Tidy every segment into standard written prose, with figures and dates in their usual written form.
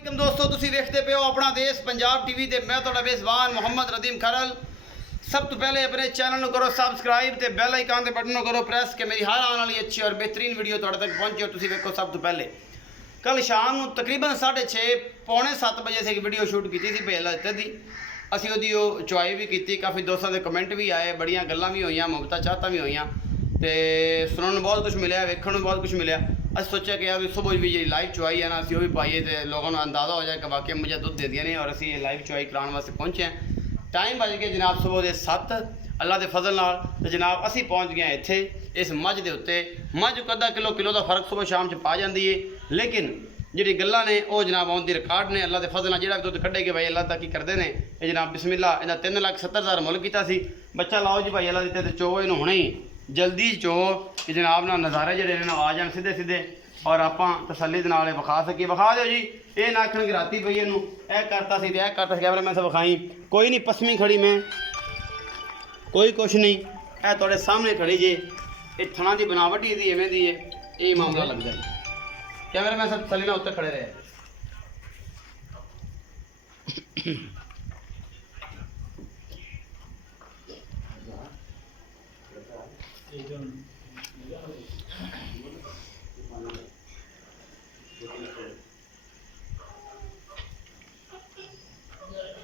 दोस्तों तुसी देखते पे हो अपना देश पंजाब टीवी ते मैं तुहाडा मेज़बान मोहम्मद रदीम खरल। सब तो पहले अपने चैनल को करो सब्सक्राइब ते बेल आइकन के बटन को करो प्रेस कि मेरी हर आने वाली अच्छी और बेहतरीन वीडियो तुहाडे तक पहुंचे। और तुसी देखो सब तो पहले कल शाम को तकरीबन 6:30 पौने 7 बजे से एक वीडियो शूट की थी पहला इत्ते दी। असी ओदी चुआई भी की, काफ़ी दोस्तों के कमेंट भी आए, बड़िया गल्लां भी होईयां, मुहब्बतां चाहतां भी होईयां ते सुनने बहुत कुछ मिले, वेखण में बहुत कुछ मिले। अस सोचा कि यार सुबह भी जी लाइव चुआई है ना असी भी पाइए तो लोगों को अंदाज़ा हो जाए कि वाकई मुझे दुध दे दिया नहीं। और असी लाइव चुआई कराने वास्ते पहुँचे हैं। टाइम बज गए जनाब सुबह के 7 अल्लाह के फजल नाल ते जनाब असी पहुँच गए इत्थे इस मझ के उत्ते। मझ को अद्धा किलो का फर्क सुबह शाम च पा जाती है, लेकिन जी गल्लां ने वो जनाब ऑन दी रिकॉर्ड ने अल्लाह के फजल नाल जिहड़ा भी दुध कड्ढे कि भाई अल्लाह तक ही करते हैं। ये जनाब बिस्मिल्ला इन्हें 3,70,000 मुल किया सी। बच्चा लाओ जी भाई अल्लाह दिते तो चो इन्हूं हुणे ही जल्दी चो कि जनाब ना नज़ारे जिहड़े ने आ जाण सीधे सीधे और आप तसल्ली दे नाल विखा सकी। विखा दो जी, ये ना आखण कि राती पई इनू ए करता सी ते ए करता सी, कैमरा मैं सब विखाई कोई नहीं, पसमी खड़ी मैं कोई कुछ नहीं, ए तुहाडे सामने खड़ी जे। ये थणा की बनावट ही इवें दी है, यही मामला लगता है। कैमरा मैं सब तसल्ली नाल उत्ते खड़े रहे।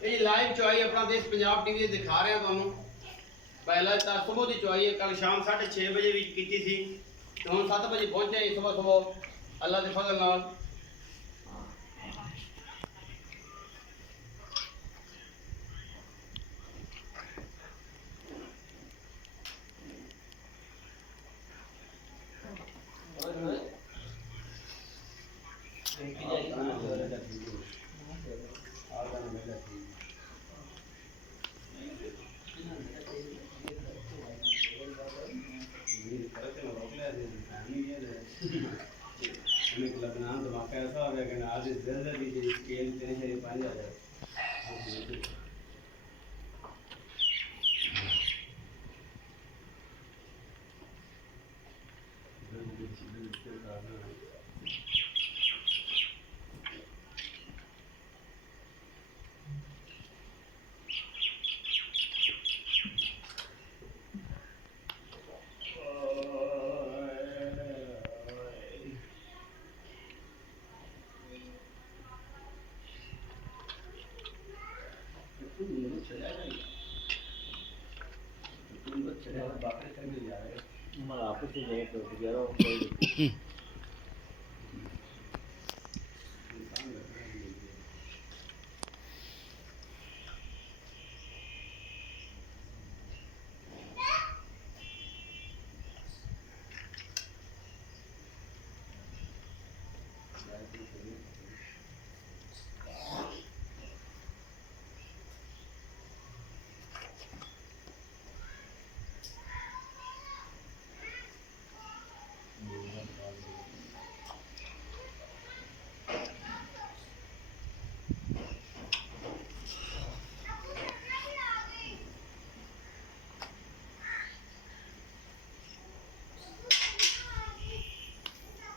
ये लाइव चुआई अपना देश पंजाब टीवी दिखा रहे हैं तुहानू। पहला सुबह की चुआई है, कल शाम 6:30 बजे भी की थी, तो हम 7 बजे पहुंचे सुबह सुबह अल्लाह के फजल नाल। ऐसा हो गया कि आज जल्दी स्केल तेरे पानी आ जाए।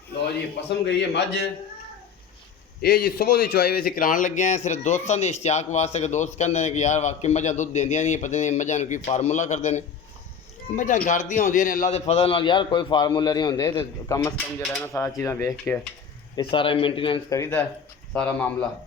लो जी पसम गई है मझ। ये जी सुबह की चुआई वैसे कराने लगे हैं सिर्फ दोस्तों के इश्तियाक वास्ते। दोस्त कहते हैं कि यार वाकई मझां दुध देंदियां नहीं, पता नहीं मझां की फार्मूला करते हैं। मझां घर दी होंदियां ने अल्लाह के फजल नाल यार, कोई फार्मूला नहीं होंदे ते कम अज़ कम जो है ना सारा चीज़ां वेख के ये सारा मेंटेनेंस करीदा सारा मामला।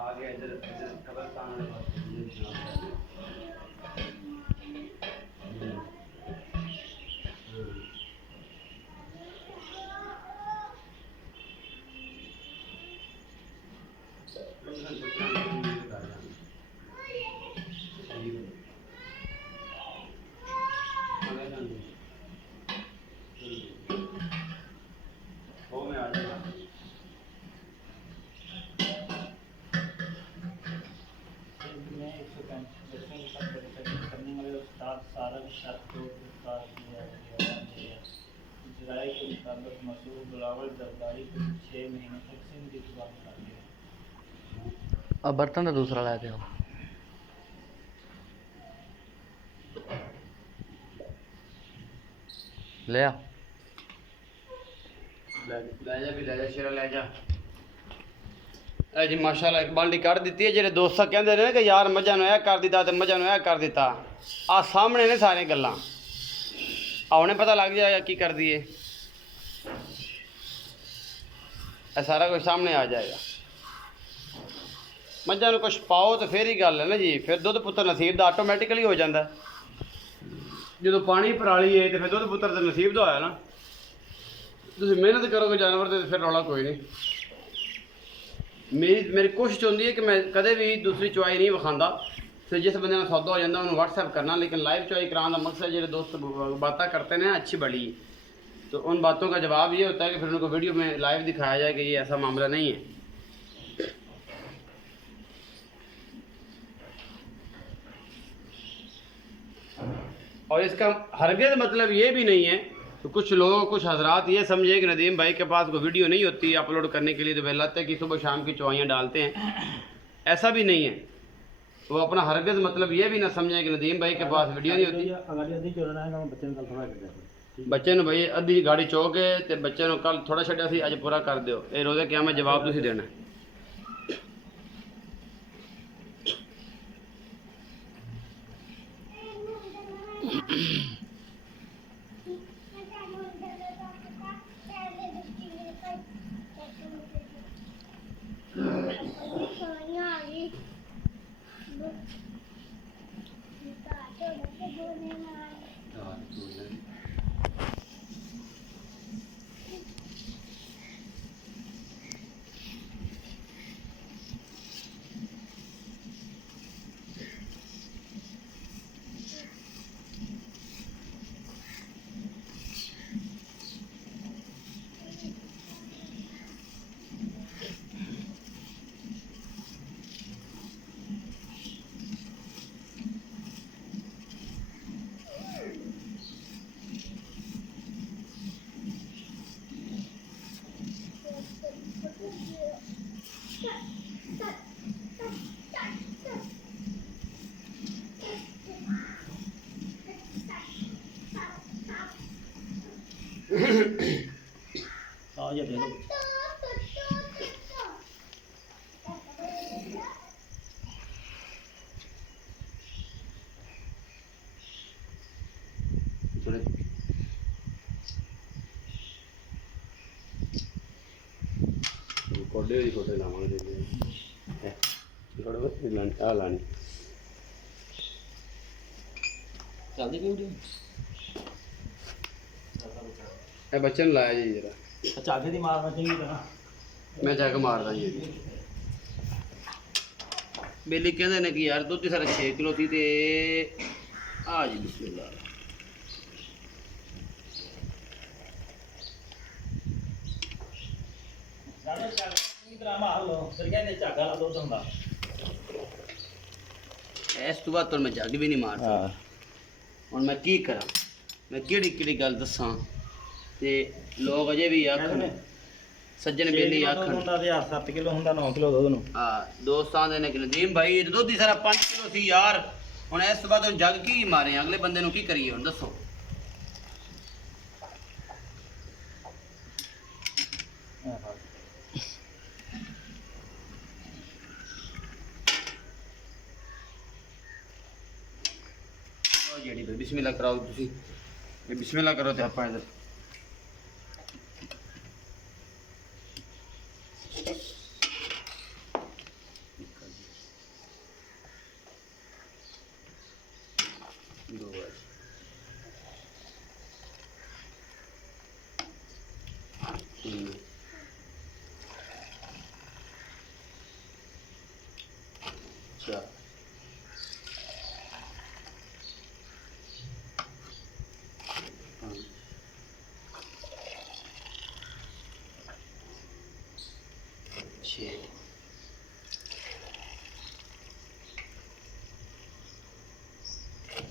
आगे इधर इधर कब्रिस्तान वाले पास वो में आ जाएगा। करने वाले उस्ताद सारा शर्त को गिरफ्तार किया गया। इजराइल के मुताबिक मसूद बिलावल जरदारी को 6 महीने तक सिंध की जुबान कर दिया। अब बर्तन तो दूसरा लाते हो ले आ ले जा भी ले जा शेरा ले जा। ए जी माशाल्लाह एक बाल्टी कर दी है। जेडे दोस्त कहते ने कि यार मजा नु कर दिता तो मजा नु कर दिता आ सामने ने सारे गल्लां उन्हें पता लग जाएगा की कर दिए। सारा कुछ सामने आ जाएगा। मझां कुछ पाओ तो फिर ही गल है ना जी। फिर दुध पुत्र नसीब का आटोमैटिकली हो जाता है। जो पानी पराली है तो फिर दुध पुत्र तो नसीब का होया ना। तुम मेहनत करोगे जानवर तो फिर रौला कोई नहीं। मेरी कोशिश होती है कि मैं कदे भी दूसरी चुवाई नहीं विखाता। फिर जिस बंदे का सौदा हो जाता उन्होंने व्हाट्सएप करना। लेकिन लाइव चुवाई कराने का मकसद जो दोस्त बातें करते हैं अच्छी बड़ी, तो उन बातों का जवाब ये होता है कि फिर उनको वीडियो में लाइव दिखाया जाए कि ये ऐसा मामला नहीं है। और इसका हरगिज़ मतलब ये भी नहीं है तो कुछ लोग कुछ हजरात ये समझे कि नदीम भाई के पास कोई वीडियो नहीं होती अपलोड करने के लिए तो वह कि सुबह शाम की चुवाइयाँ डालते हैं। ऐसा भी नहीं है। वो अपना हरगिज़ मतलब ये भी ना समझे कि नदीम भाई के पास वीडियो नहीं होती। बच्चे ने भाई अद्धी गाड़ी चो के ते बच्चे ने कल थोड़ा छड्या सी अज पूरा कर दिओ। ये रोज़े क़यामत जवाब तुसीं देना है। ये दे लो। कोडे दी फोटो लावांगे आ लानी जल्दी वीडियो ए बच्चे ने लाया जी जरा अच्छा आगे दी मारना चाहिए था। मैं जाके मारदा जी। बेली कहते ने कि यार दुध सारा 6 किलो थी ते आ जी बिस्मिल्लाह। इस तो बाद तो मैं जग भी नहीं मार सकता। और मैं की करा मैं केड़ी गल दसा ते लोग अजे भी आखन सज्जन बेली आखन 7 किलो हुंदा 9 किलो दूध नु। हां दोस्तां दे ने कि नदीम भाई दुध ही सारा 5 किलो सी यार। हुण इस तो बाद जग की मारे अगले बंदे नु की करिए हुण दसो। बिस्मिल्लाह कराओ तुसी ये बिस्मिल्लाह करो ते आपां इधर दो बार तीन चार छः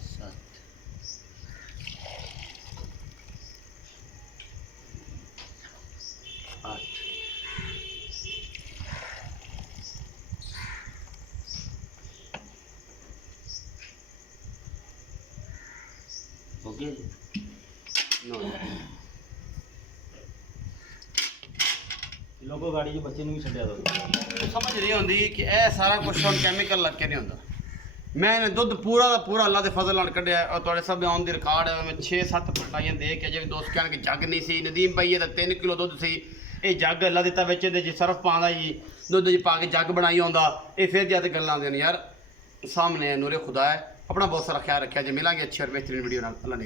सात आठ हो गया जी 9 लोगों गाड़ी के बच्चे भी छड्या दो समझ नहीं आती कि यह सारा कुछ हम कैमिकल लग के नहीं होता मैं इन्हें दुध पूरा का पूरा अल्लाह के फजल नाल कढ़िया और थोड़े सब ऑन दी रिकॉर्ड है मैं 6-7 पटाइयां दे के अजे भी दोस्त कहने कि जग नहीं सी नदीम भाई ये 3 किलो दुध सी ये जग अल्लाह दिता बिच जी सरफ पाँदा जी दुध जी पा के जग बनाई आंदा ये फिर जद गल्लां आंदियां यार सामने नूरे खुदा है अपना बहुत सारा ख्याल रखा जी मिलांगे अच्छी और बेहतरीन वीडियो नाल अल्लाह ने